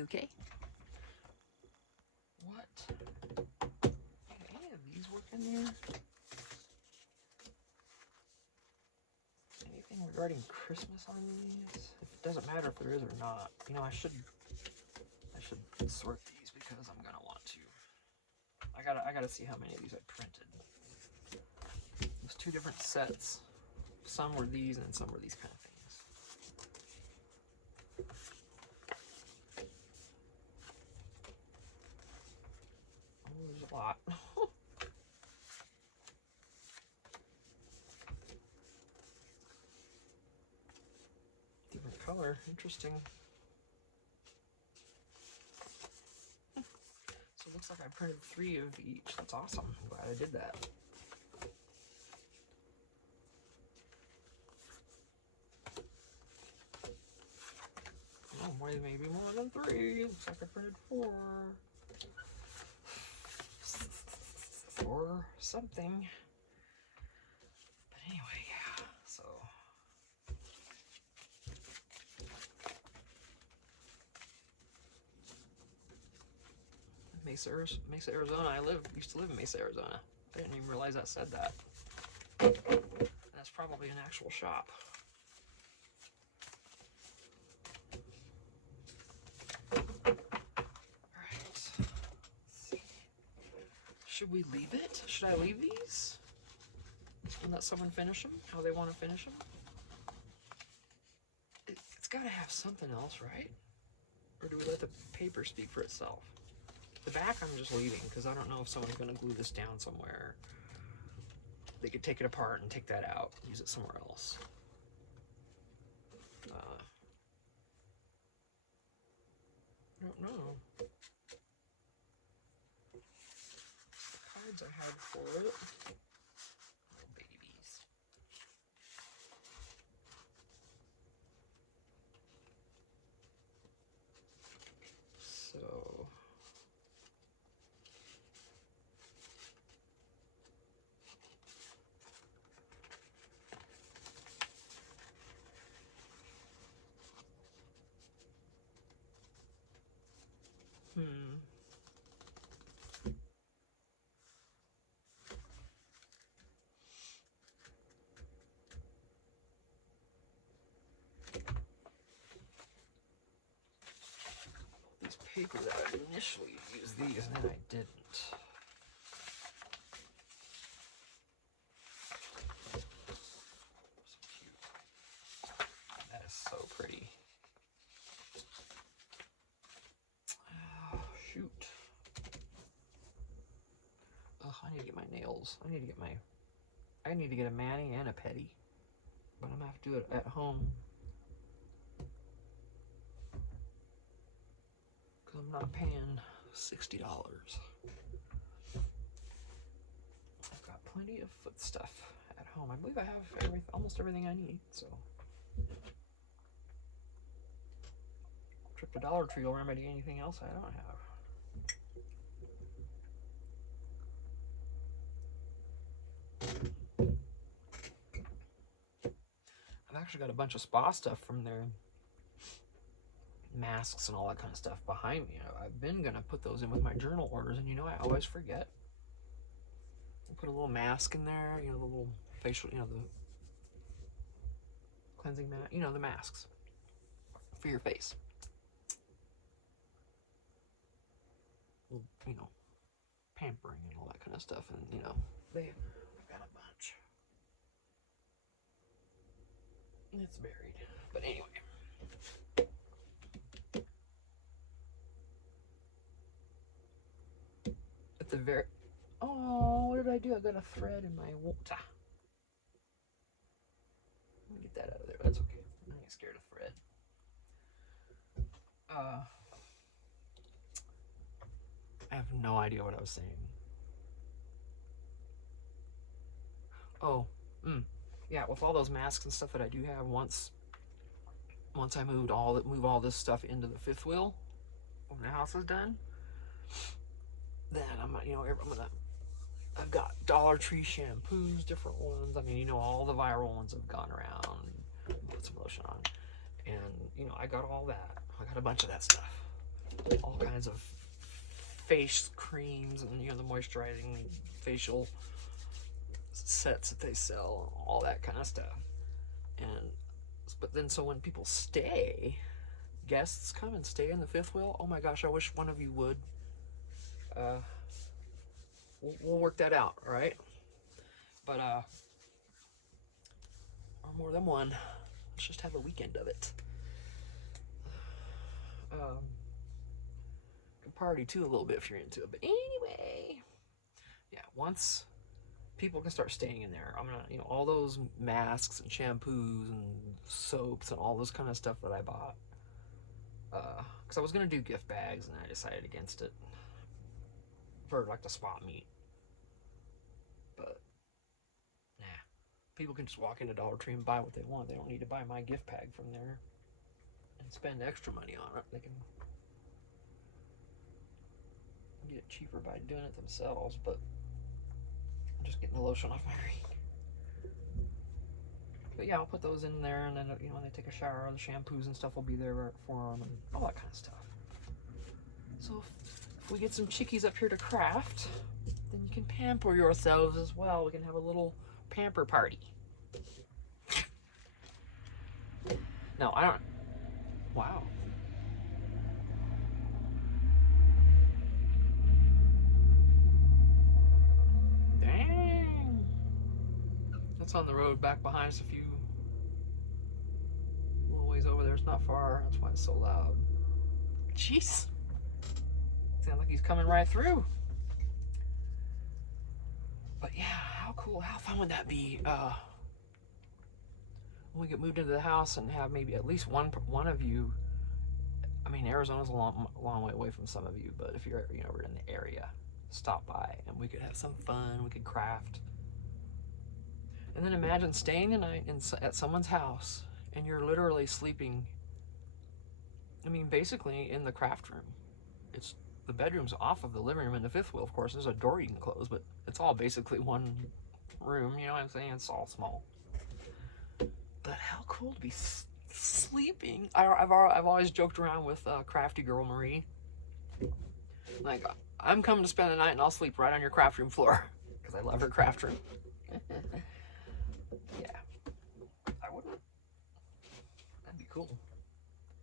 Okay. What? Did any of these work in there? Anything regarding Christmas on these? It doesn't matter if there is or not. You know, I should sort these because I'm gonna want to. I gotta see how many of these I printed. There's two different sets. Some were these and some were these kind of things. Oh, there's a lot. Different color, interesting. So it looks like I printed 3 of each. That's awesome. I'm glad I did that. Oh, maybe more than 3. Looks like I printed 4. Or something. But anyway, yeah. So Mesa, Arizona. I used to live in Mesa, Arizona. I didn't even realize I said that. That's probably an actual shop. Alright. Should we leave it? Should I leave these? And let someone finish them? How they want to finish them? It's got to have something else, right? Or do we let the paper speak for itself? The back I'm just leaving because I don't know if someone's going to glue this down somewhere. They could take it apart and take that out, use it somewhere else. I don't know. Cards I had for it. Oh, babies. So these paper that I initially used these and then I didn't. So cute. That is so pretty. Oh, shoot. Ugh, I need to get my nails. I need to get a mani and a pedi. But I'm gonna have to do it at home. Because I'm not paying $60. I've got plenty of foot stuff at home. I believe I have almost everything I need, so. Trip to Dollar Tree will remedy anything else I don't have. I've actually got a bunch of spa stuff from their masks and all that kind of stuff behind me. I've been gonna put those in with my journal orders, and I always forget. I put a little mask in there, the little facial, the cleansing mask, the masks for your face. Pampering and all that kind of stuff, and I've got a bunch. It's buried, but anyway. At the very, oh, what did I do? I got a thread in my water. Let me get that out of there. That's okay. I'm not scared of thread. I have no idea what I was saying. Oh, yeah, with all those masks and stuff that I do have, once I move all this stuff into the fifth wheel, when the house is done, then I've got Dollar Tree shampoos, different ones. I mean, all the viral ones have gone around. Put some lotion on, and I got all that. I got a bunch of that stuff. kinds of face creams and, you know, the moisturizing facial sets that they sell, all that kind of stuff. And but then so when people stay, guests come and stay in the fifth wheel, oh my gosh, I wish one of you would. We'll work that out, all right? But or more than one. Let's just have a weekend of it. Can party too a little bit if you're into it. But anyway, yeah, once people can start staying in there, I'm gonna, you know, all those masks and shampoos and soaps and all this kind of stuff that I bought. Because I was gonna do gift bags and I decided against it for like the swap meet. But nah, people can just walk into Dollar Tree and buy what they want. They don't need to buy my gift bag from there and spend extra money on it. They can get it cheaper by doing it themselves. But I'm just getting the lotion off my ring. But yeah, I'll put those in there, and then, you know, when they take a shower, the shampoos and stuff will be there for them, and all that kind of stuff. So if we get some chickies up here to craft, then you can pamper yourselves as well. We can have a little pamper party. No, I don't. Wow. Dang. That's on the road back behind us a few little ways over there. It's not far. That's why it's so loud. Jeez. Sounds like he's coming right through. But yeah, how cool, how fun would that be? When we get moved into the house and have maybe at least one of you. I mean, Arizona's a long way away from some of you, but if you're, you know, we're in the area, stop by and we could have some fun. We could craft. And then imagine staying the night at someone's house and you're literally sleeping. I mean, basically in the craft room. It's the bedroom's off of the living room and the fifth wheel. Of course, there's a door you can close, but it's all basically one room. You know what I'm saying? It's all small. But how cool to be sleeping. I've always joked around with crafty girl Marie. Like, I'm coming to spend the night and I'll sleep right on your craft room floor because I love her craft room. Yeah, I wouldn't. That'd be cool.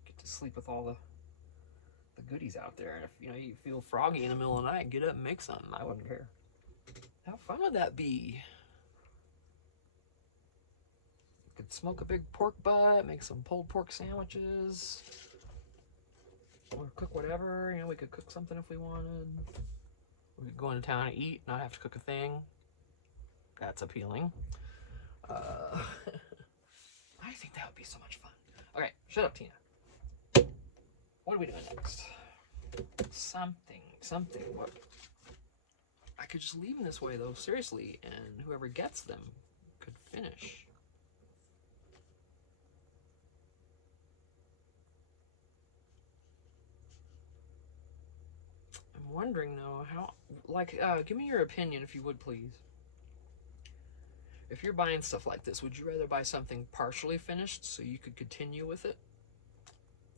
Get to sleep with all the goodies out there, and if, you know, you feel froggy in the middle of the night, get up and make something. I wouldn't care. How fun would that be? Could smoke a big pork butt, make some pulled pork sandwiches, or cook whatever. You know, we could cook something if we wanted. We could go into town and eat, not have to cook a thing. That's appealing. I think that would be so much fun. Okay, shut up, Tina. What are we doing next? Something. What? I could just leave them this way, though, seriously, and whoever gets them could finish. I'm wondering, though, how, like, give me your opinion, if you would, please. If you're buying stuff like this, would you rather buy something partially finished so you could continue with it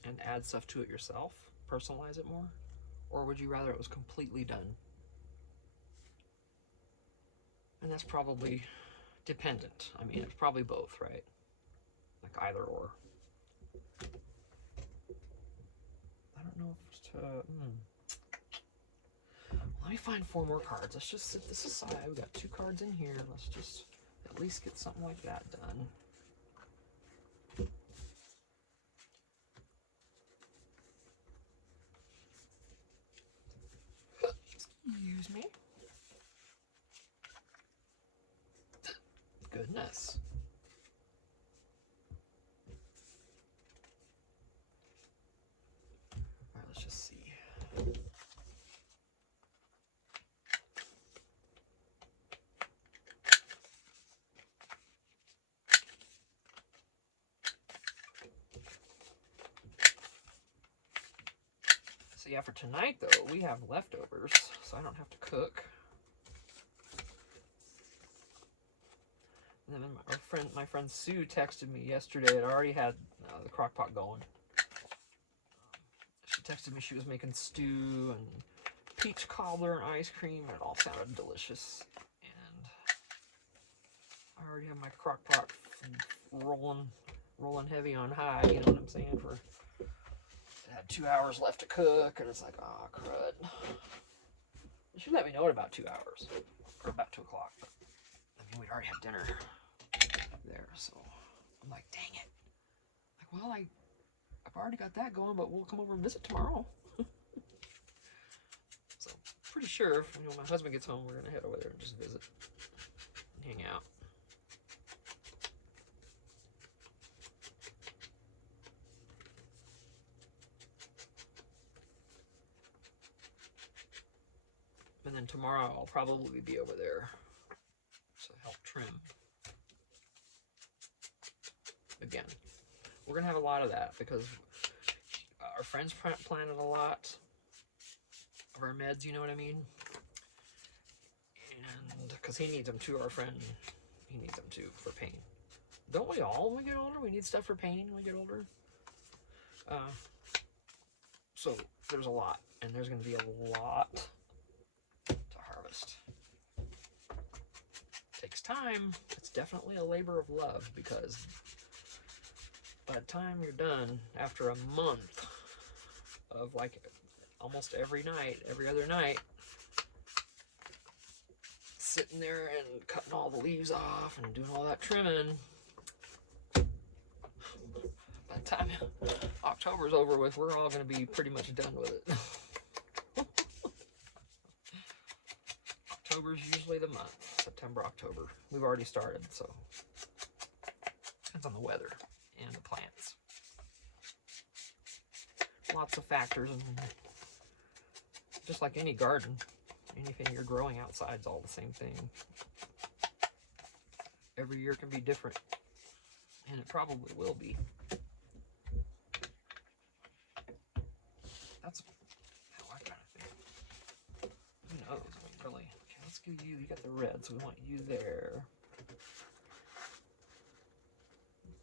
and add stuff to it yourself, personalize it more? Or would you rather it was completely done? And that's probably dependent. I mean, it's probably both, right? Like either or. I don't know if it's to... Let me find 4 more cards. Let's just set this aside. We've got 2 cards in here. Let's just at least get something like that done. Excuse me. Goodness. All right, let's just see. So yeah, for tonight though, we have leftovers, so I don't have to cook. And then my friend Sue texted me yesterday. It already had the crock pot going. She texted me she was making stew and peach cobbler and ice cream, and it all sounded delicious. And I already have my crock pot rolling heavy on high, you know what I'm saying, for I had 2 hours left to cook, and it's like, oh crud. You should let me know in about 2 hours, or about 2 o'clock. But I mean, we'd already had dinner there, so I'm like, dang it. Like, well, I've already got that going, but we'll come over and visit tomorrow. So, pretty sure, you know, when my husband gets home, we're gonna head over there and just visit and hang out. And then tomorrow I'll probably be over there to help trim. Again, we're gonna have a lot of that because our friends planted a lot of our meds, you know what I mean? And because he needs them too, our friend, he needs them too for pain. Don't we all when we get older? We need stuff for pain when we get older. So there's a lot, and there's gonna be a lot to harvest. Takes time. It's definitely a labor of love, because by the time you're done, after a month of like almost every night, every other night, sitting there and cutting all the leaves off and doing all that trimming, by the time October's over with, we're all going to be pretty much done with it. October's usually the month. September, October. We've already started, so depends on the weather and the plants. Lots of factors, and just like any garden, anything you're growing outside is all the same thing. Every year can be different, and it probably will be. That's how I kind of think. Who knows? I mean, really. Okay, let's give you got the red, so we want you there.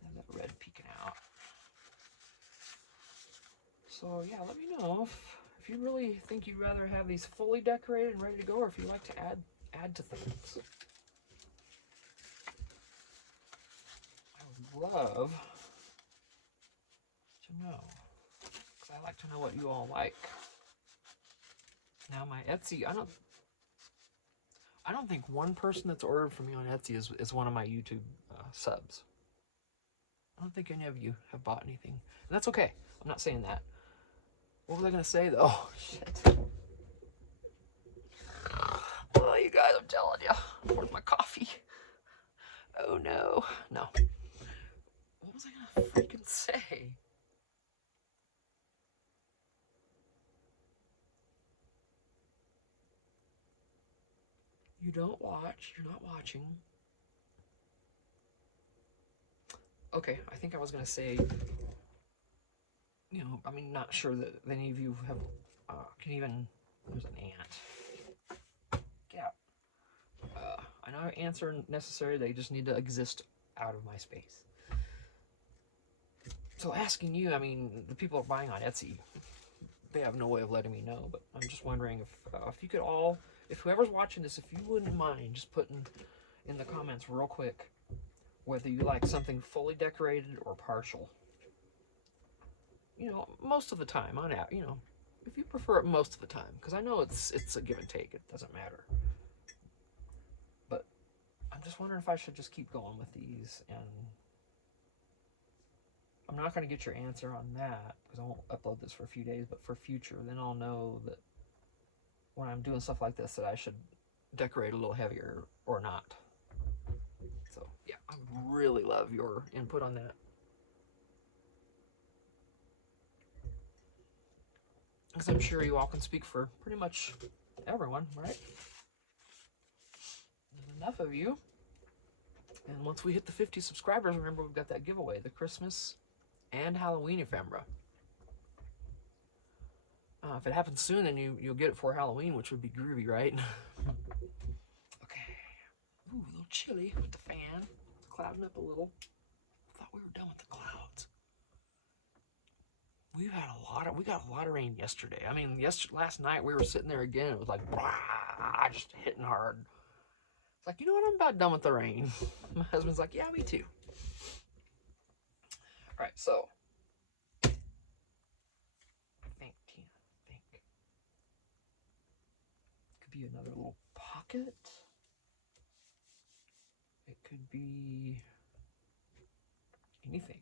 And that red peeking out. So yeah, let me know if you really think you'd rather have these fully decorated and ready to go, or if you like to add to things. I would love to know, because I like to know what you all like. Now my Etsy, I don't think one person that's ordered from me on Etsy is one of my YouTube subs. I don't think any of you have bought anything, and that's okay. I'm not saying that. What was I gonna say though? Oh, shit. Oh, you guys, I'm telling you. Where's my coffee? Oh no. No. What was I gonna freaking say? You don't watch. You're not watching. Okay, I think I was gonna say, you know, I mean, not sure that any of you have, can even, there's an ant. Get out. I know ants are necessary, they just need to exist out of my space. So asking you, I mean, the people are buying on Etsy, they have no way of letting me know, but I'm just wondering if you could all, if whoever's watching this, if you wouldn't mind just putting in the comments real quick whether you like something fully decorated or partial. You know, most of the time, on out, you know, if you prefer it most of the time, because I know it's a give and take, it doesn't matter. But I'm just wondering if I should just keep going with these, and I'm not going to get your answer on that, because I won't upload this for a few days, but for future, then I'll know that when I'm doing stuff like this that I should decorate a little heavier or not. So yeah, I would really love your input on that. Because I'm sure you all can speak for pretty much everyone, right? There's enough of you. And once we hit the 50 subscribers, remember we've got that giveaway, the Christmas and Halloween ephemera. If it happens soon, then you'll get it for Halloween, which would be groovy, right? Okay. Ooh, a little chilly with the fan. It's clouding up a little. I thought we were done with the clouds. we got a lot of rain yesterday. I mean, last night we were sitting there again. It was like, blah, just hitting hard. It's like, you know what? I'm about done with the rain. My husband's like, yeah, me too. All right, so I think, Tina, could be another little pocket. It could be anything.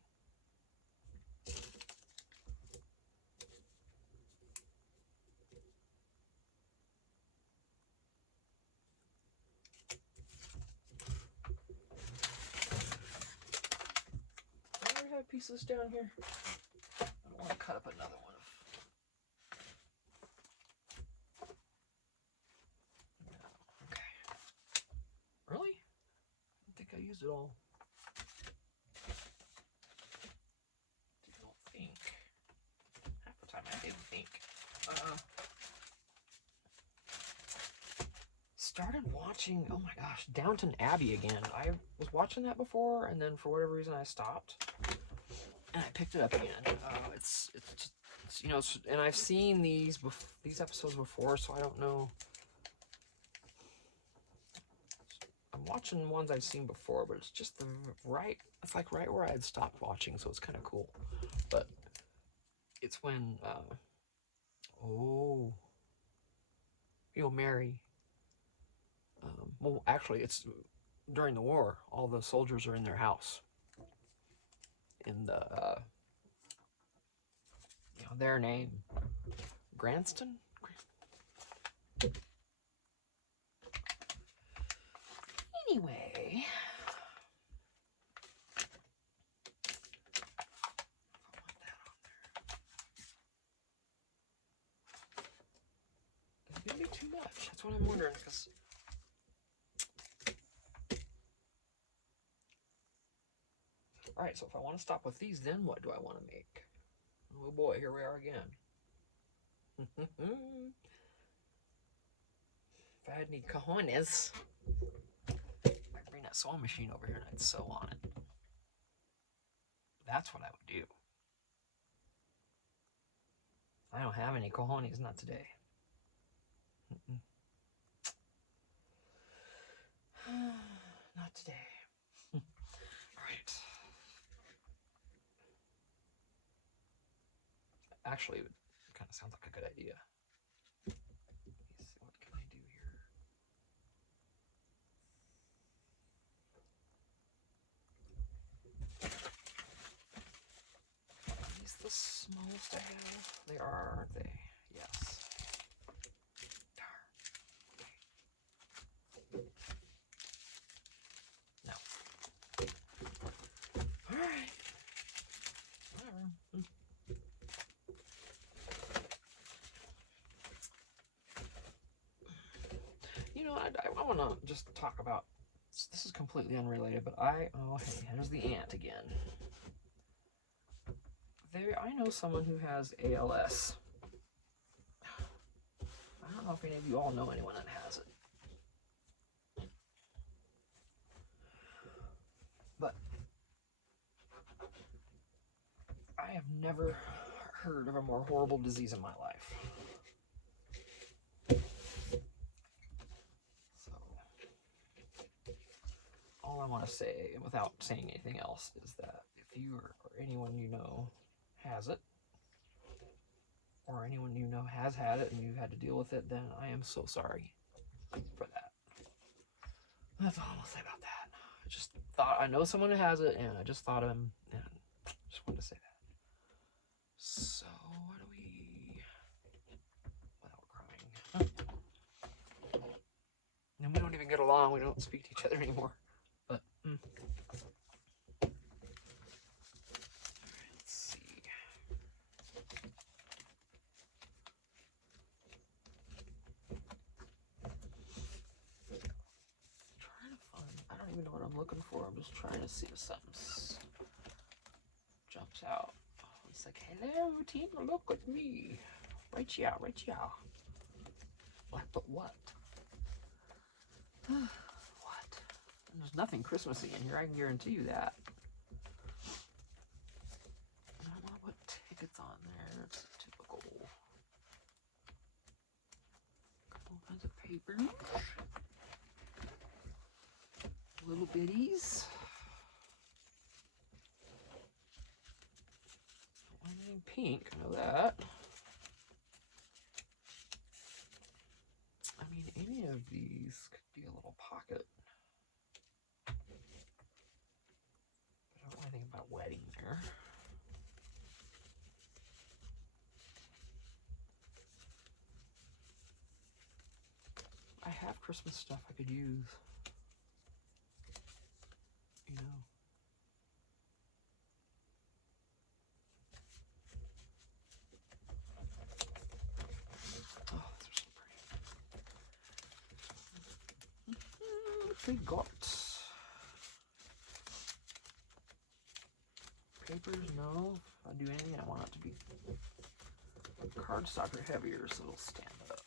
Do I already have pieces down here? I don't want to cut up another one. Okay. Really? I think I used it all. I don't think. Half the time I didn't think. Started watching, oh my gosh, Downton Abbey again. I was watching that before, and then for whatever reason I stopped, and I picked it up again. It's you know, and I've seen these episodes before, so I don't know. I'm watching ones I've seen before, but it's just it's like right where I had stopped watching, so it's kind of cool. But it's when, Mary. Well, actually, it's during the war. All the soldiers are in their house. In the, their name, Granston? Anyway. Is it going to be too much? That's what I'm wondering, because... Alright, so if I want to stop with these, then what do I want to make? Oh boy, here we are again. If I had any cojones, I'd bring that sewing machine over here and I'd sew on it. That's what I would do. I don't have any cojones, not today. Not today. Alright. Actually, it kind of sounds like a good idea. Let me see, what can I do here? Are these the smallest I have? They are, aren't they? Yes. Darn. No. Alright. Whatever. You know, I want to just talk about, this is completely unrelated, but hey, there's the ant again. I know someone who has ALS. I don't know if any of you all know anyone that has it. But I have never heard of a more horrible disease in my life. So, all I want to say, without saying anything else, is that if you or anyone you know has it, or anyone you know has had it and you've had to deal with it, then I am so sorry for that. That's all I'll say about that. I just thought, I know someone who has it, and I just thought of him, and just wanted to say that. So, what do we... Without crying. And we don't even get along, we don't speak to each other anymore. But, let's see. I don't even know what I'm looking for. I'm just trying to see if something jumps out. It's like, hello, Tina, look at me. Right here, right here. What? But what? What? And there's nothing Christmassy in here, I can guarantee you that. I don't want to put tickets on there. papers. Little bitties. Don't want anything pink, I know that. I mean, any of these could be a little pocket. But I don't want anything about wedding there. I have Christmas stuff I could use. You know. Oh, those are so pretty. We got papers. No, if I do anything, I want it to be cardstock or heavier, so it'll stand up.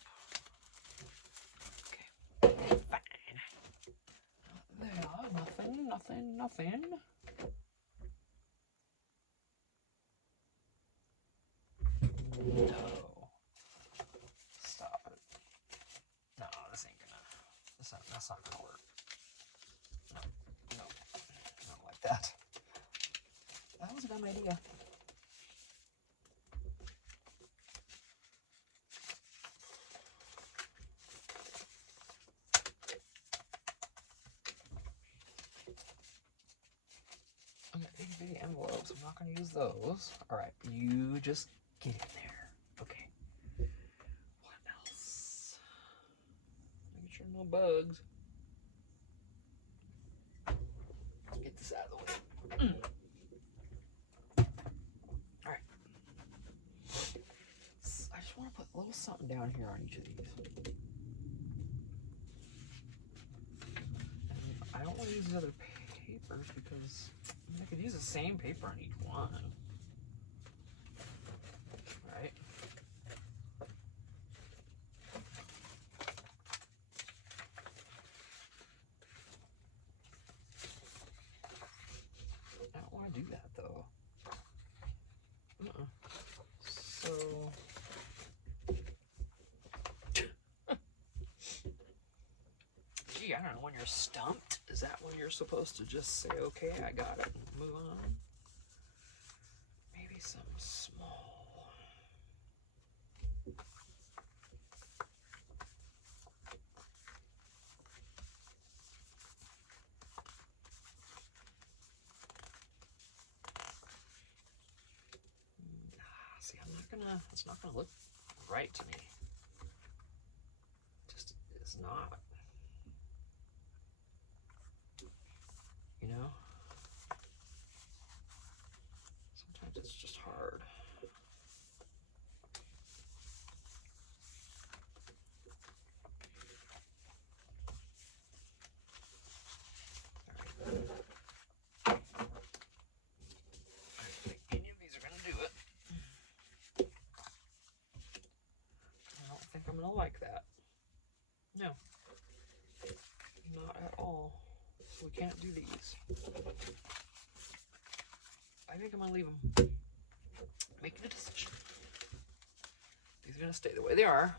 Okay, fine. There, nothing. No. Stop it. No, this ain't gonna. That's not gonna work. No, not like that. That was a dumb idea. I got itty bitty envelopes. I'm not gonna use those. All right, you just get in there. Okay. What else? Make sure no bugs. Get this out of the way. All right. I just want to put a little something down here on each of these. And I don't want to use these other papers because I could use the same paper on each one. Right? I don't want to do that though. So gee, I don't know, when you're stumped, is that when you're supposed to just say, okay, I got it, and move on? Maybe something small. See, it's not gonna look right to me. Just is not. You know? Sometimes it's just hard. I don't think any of these are gonna do it. I don't think I'm gonna like that. No. Not at all. So we can't do these. I think I'm gonna leave them. Making a decision. These are gonna stay the way they are.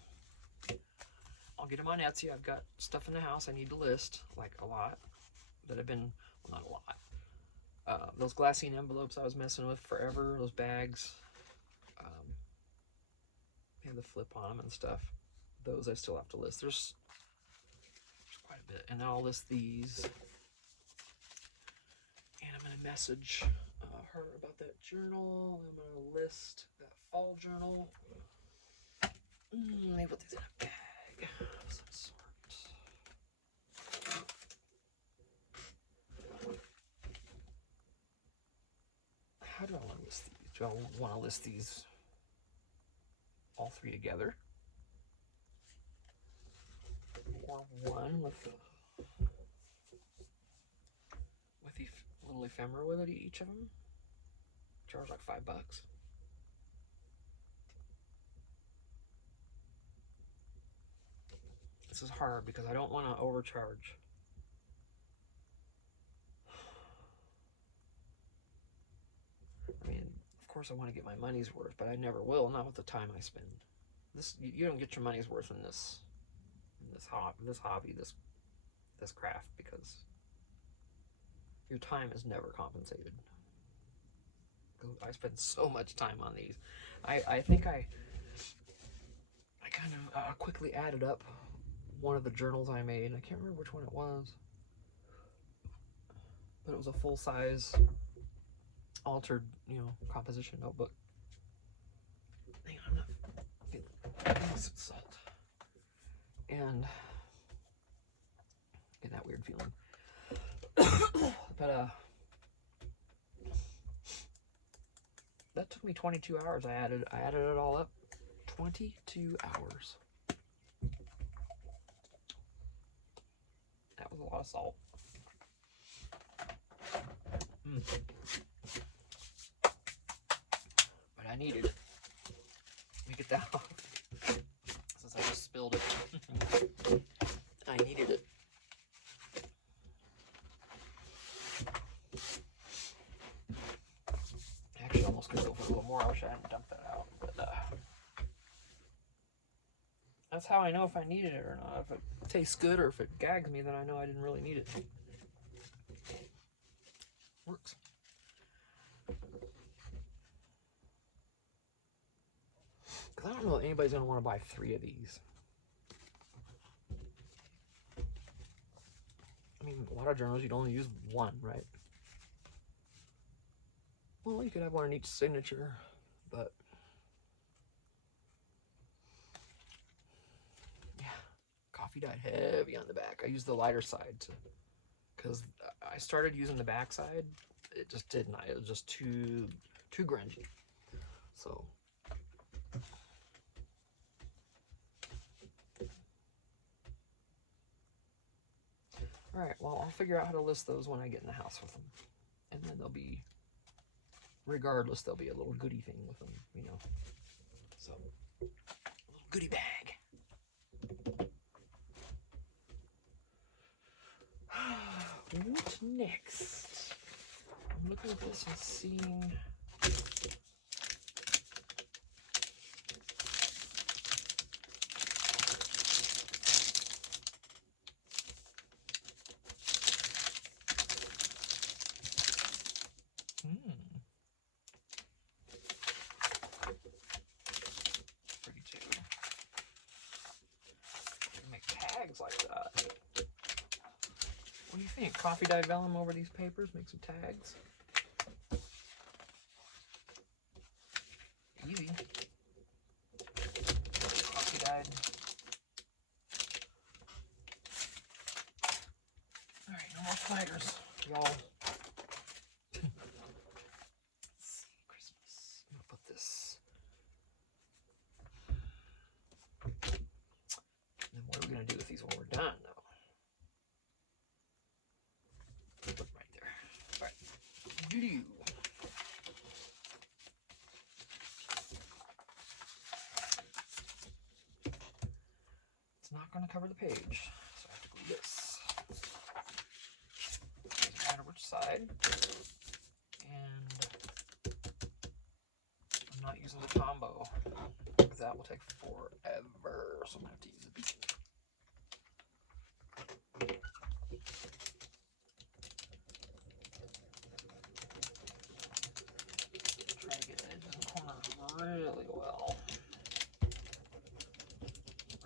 I'll get them on Etsy. I've got stuff in the house I need to list, like a lot, that have been, well, not a lot. Those glassine envelopes I was messing with forever, those bags, they have the flip on them and stuff. Those I still have to list. There's quite a bit. And I'll list these. And I'm going to message her about that journal. I'm going to list that fall journal. Maybe put these in a bag of some sort. How do I want to list these? Do I want to list these all three together? Or one with the little ephemera with it, each of them? Charge like $5. This is hard because I don't want to overcharge. I mean, of course I want to get my money's worth, but I never will, not with the time I spend. You don't get your money's worth in this this hobby, this craft, because your time is never compensated. I spend so much time on these. I think I kind of quickly added up one of the journals I made. I can't remember which one it was, but it was a full-size altered, composition notebook. Hang on, I'm not feeling some salt. And get that weird feeling. But that took me 22 hours. I added it all up. 22 hours. That was a lot of salt. But I needed it. Let me get that off. Since I just spilled it. I needed it. Actually, almost could go for a little more. I wish I hadn't dumped that out. But that's how I know if I needed it or not. If it tastes good or if it gags me, then I know I didn't really need it. Works. Because I don't know if anybody's going to want to buy 3 of these. I mean, a lot of journals you'd only use 1, right? Well, you could have one in each signature, but yeah, coffee dyed heavy on the back. I used the lighter side because I started using the back side. It just didn't. It was just too grungy. So all right, well, I'll figure out how to list those when I get in the house with them, and then they'll be, regardless, there'll be a little goodie thing with them, So, a little goodie bag. What next? I'm looking at this and seeing. Pretty too. You can make tags like that. What do you think? Coffee dyed vellum over these papers, make some tags. Easy. Coffee dyed. Alright, no more flaggers, y'all. Christmas. I'm gonna put this. And then what are we gonna do with these when we're done, though? Put them right there. Alright. Doo-doo. It's not gonna cover the page, so I have to glue this. Doesn't matter which side. And I'm not using the Tombow because that will take forever, so I'm gonna have to use a bead. Try to get the edges and corners really well.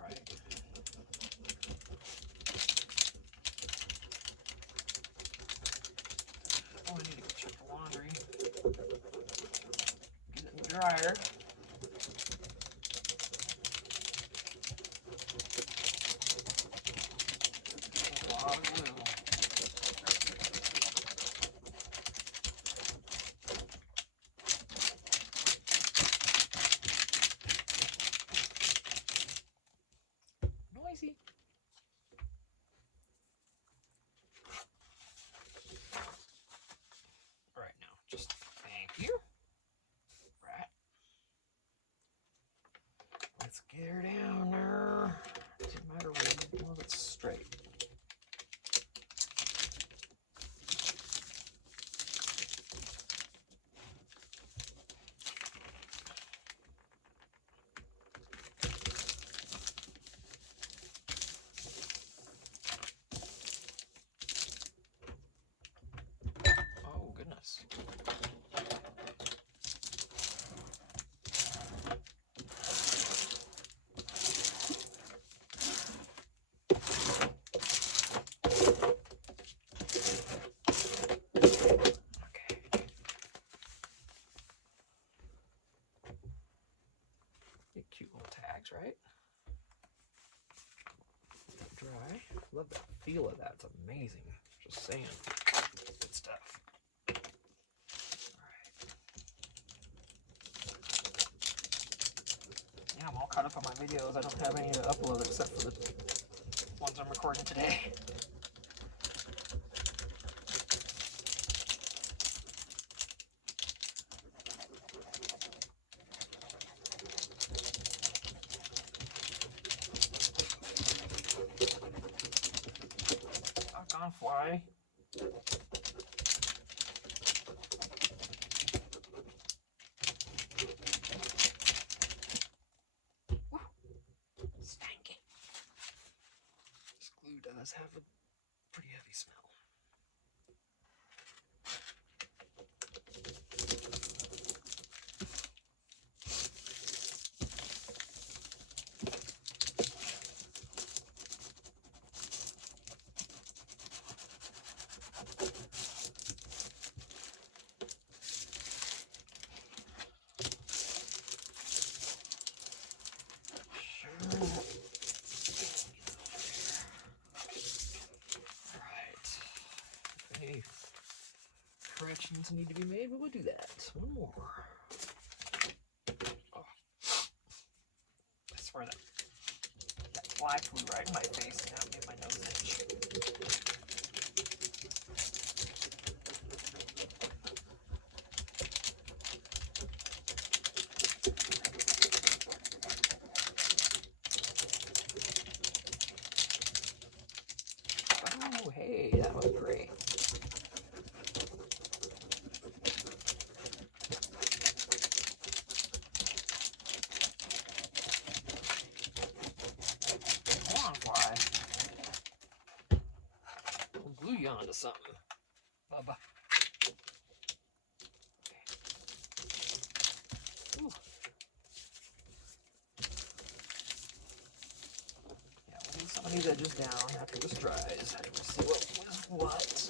Right. Oh, I need to go check the laundry. Get it in the dryer. There's a lot of glue. Noisy. All right, now, just thank you. Right. Let's get her down there. Doesn't matter as long as it's straight. Love the feel of that. It's amazing. Just saying. Good stuff. Alright. Yeah, I'm all caught up on my videos. I don't have any to upload except for the ones I'm recording today. Doggone fly. Stanky. This glue does have a pretty heavy smell. Corrections need to be made, but we'll do that. One more. Oh. I swear that fly flew right in my face and that made my nose itch. Oh, hey, that was great. Come on, fly. We'll glue you onto something, Bubba. Okay. Ooh. Yeah, we'll need some of these edges down after this dries. We'll see what was what.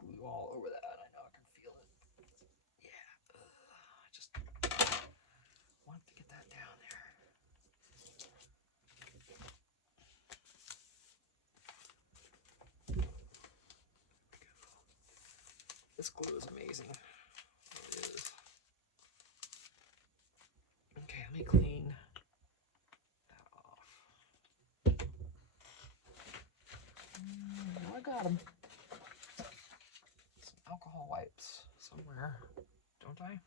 Glue all over that. I know I can feel it. Yeah. I just want to get that down there. This glue is amazing. It is. Okay, let me clean that off. I got them. Some alcohol wipes somewhere, don't I?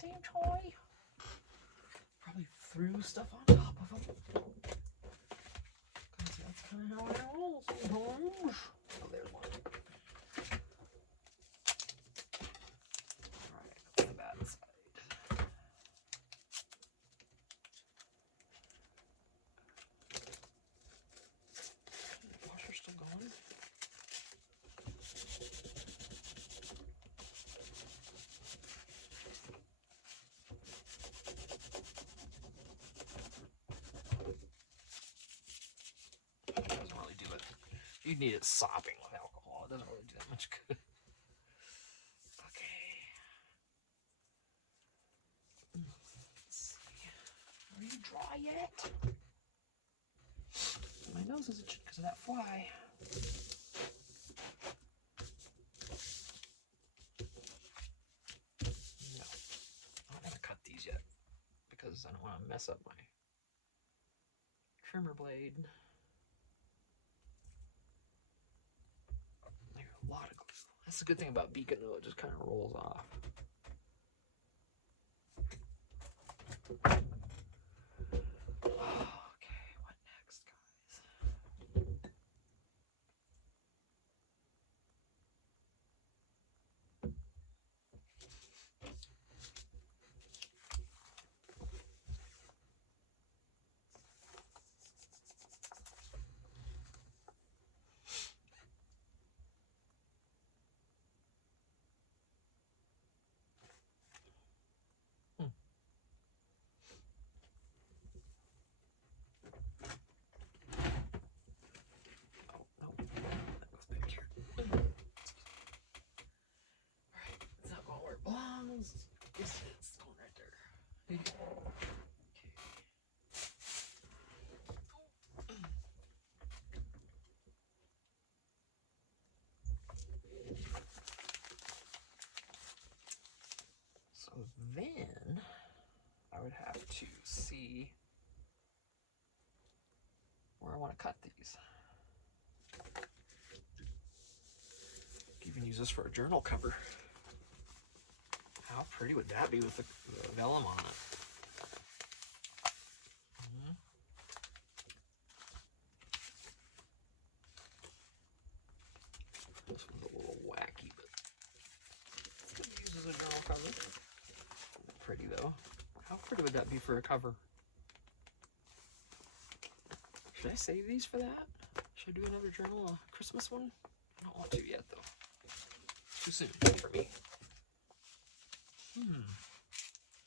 Damn toy. Probably threw stuff on top of them. Because that's kind of how I roll sometimes. Oh, there's one. Alright, that's the bad side. The washer's still going. Doesn't really do it. You need it sopping with alcohol. It doesn't really do that much good. Okay. Let's see. Are you dry yet? My nose is itching because of that fly. No, I'm not gonna cut these yet because I don't want to mess up my trimmer blade. There's a lot of glue. That's the good thing about Beacon though, it just kind of rolls off. Okay, what next, guys? Yes, it's going right there. So then I would have to see where I want to cut these. Even use this for a journal cover. How pretty would that be with the vellum on it? This one's a little wacky, but it's good to use as a journal cover. Pretty though. How pretty would that be for a cover? Should I save these for that? Should I do another journal, a Christmas one? I don't want to yet though. Too soon for me.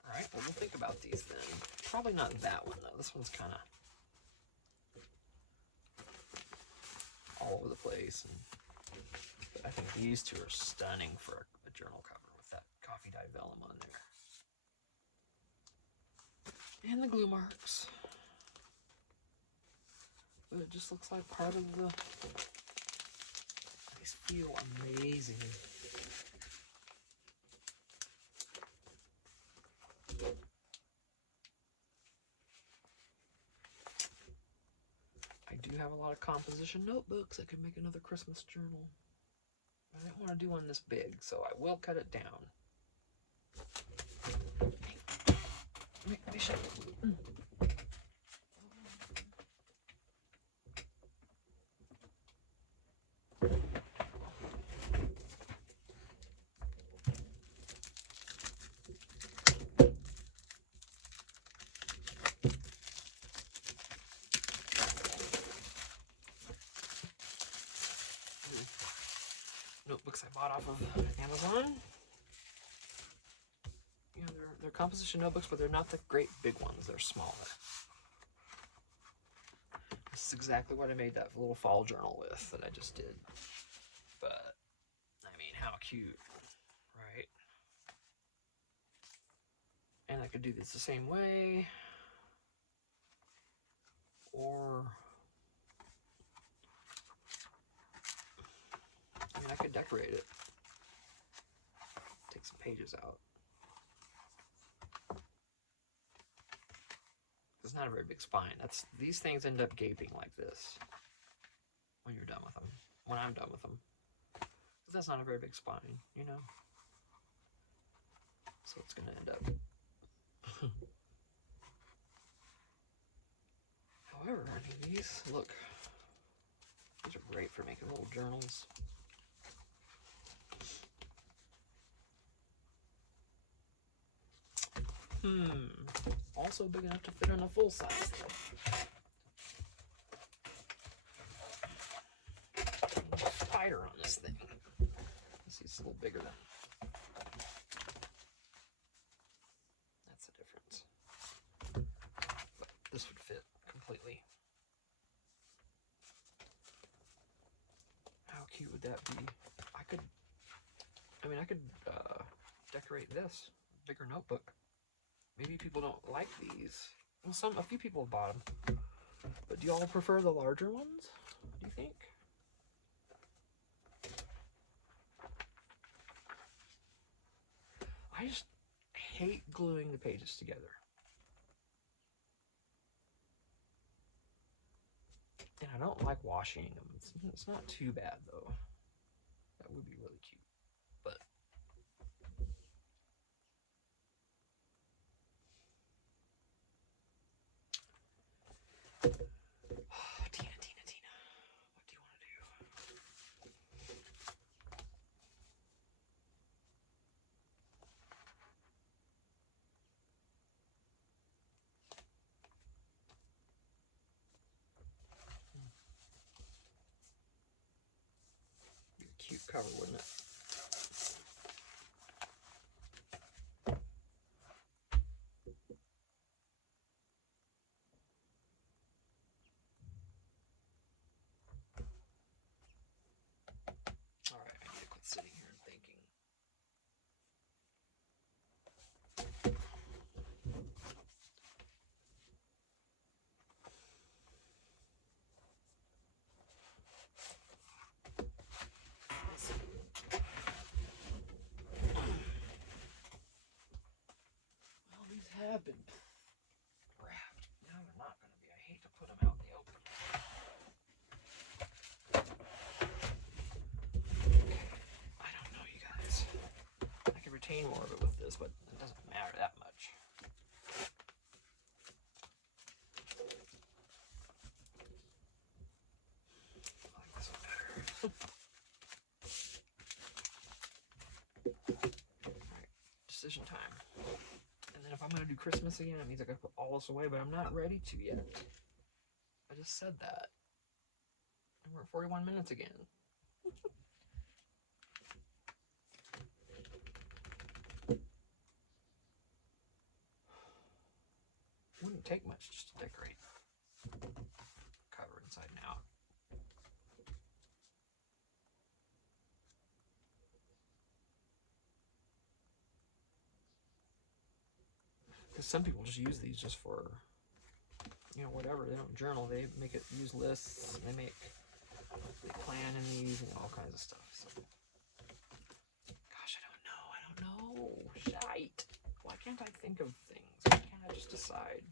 Alright, well we'll think about these then. Probably not that one though. This one's kind of all over the place. But I think these two are stunning for a journal cover with that coffee dye vellum on there. And the glue marks. But it just looks like part of the... These feel amazing. I do have a lot of composition notebooks. I could make another Christmas journal. I didn't want to do one this big, so I will cut it down. Let me show you. Notebooks I bought off of Amazon. You know, they're composition notebooks, but they're not the great big ones. They're smaller. This is exactly what I made that little fall journal with that I just did. But, I mean, how cute, right? And I could do this the same way. Or, I mean, I could decorate it. Take some pages out. It's not a very big spine. These things end up gaping like this when you're done with them. When I'm done with them. Because that's not a very big spine, you know? So it's going to end up. However, I mean, these are great for making little journals. Also big enough to fit on a full size. Tighter on this thing. This is a little bigger than. That's the difference. But this would fit completely. How cute would that be? I could decorate this bigger notebook. Maybe people don't like these. Well, a few people have bought them. But do y'all prefer the larger ones? Do you think? I just hate gluing the pages together. And I don't like washing them. It's not too bad though. That would be really cute. But Tina, what do you want to do? Be a cute cover, wouldn't it? Alright, I need to quit sitting here and thinking. have been wrapped. Now they're not going to be. I hate to put them out in the open. I don't know, you guys. I can retain more of it with this, but it doesn't matter that much. I like this one better. Alright, decision time. And then if I'm going to do Christmas again, it means I got to put all this away, but I'm not ready to yet. I just said that. And we're at 41 minutes again. Wouldn't take much just to decorate. Cover inside and out. Because some people just use these just for, you know, whatever. They don't journal. They make it use lists. They plan in these and all kinds of stuff. So, gosh, I don't know. Shite. Why can't I think of things? Why can't I just decide?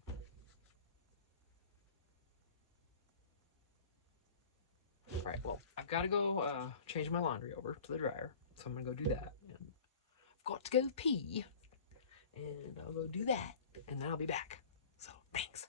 All right. Well, I've got to go change my laundry over to the dryer, so I'm gonna go do that. And I've got to go pee, and I'll go do that, and then I'll be back. So thanks.